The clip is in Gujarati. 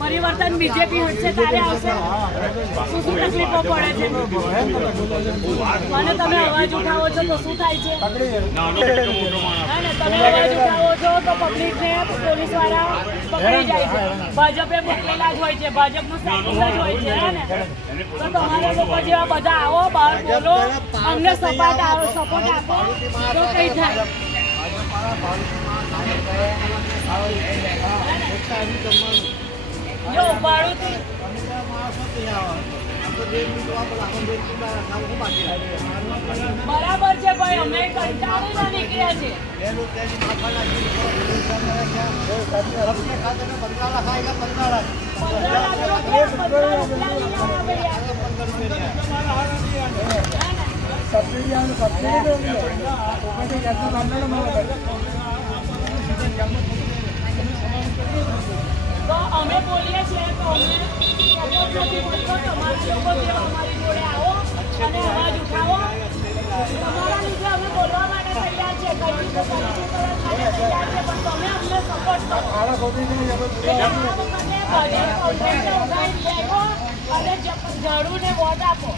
પરિવર્તન બીજેપી હટશે ત્યારે આવશે. શું શું તકલીફો પડે છે અને તમે અવાજ ઉઠાવો છો તો શું થાય છે? તમે અવાજ ઉઠાવો છો તો પબ્લિકને પોલીસ વાળા પકડી જાય છે. ભાજપે મોકલેલા જ હોય છે, ભાજપનું સેટિંગ જ હોય છે. હે ને તો તમારા લોકો જેવા બધા આવો, બહાર બોલો, અમને સપોર્ટ આપો તો કઈ થાય. જો ભાડું બરાબર છે ભાઈ, અમે કંટાળીને નીકળ્યા છે. તો અમે બોલીએ છીએ તો અમને સપોર્ટ નથી મળતો. તમારા લોકો જેવા અમારી જોડે આવો અને અવાજ ઉઠાવો. તમારા લીધે અમે બોલવા માટે તૈયાર છે, કઈ તૈયાર છે, પણ તમે અમને સપોર્ટ કરો. અને ઝાડુને વોટ આપો.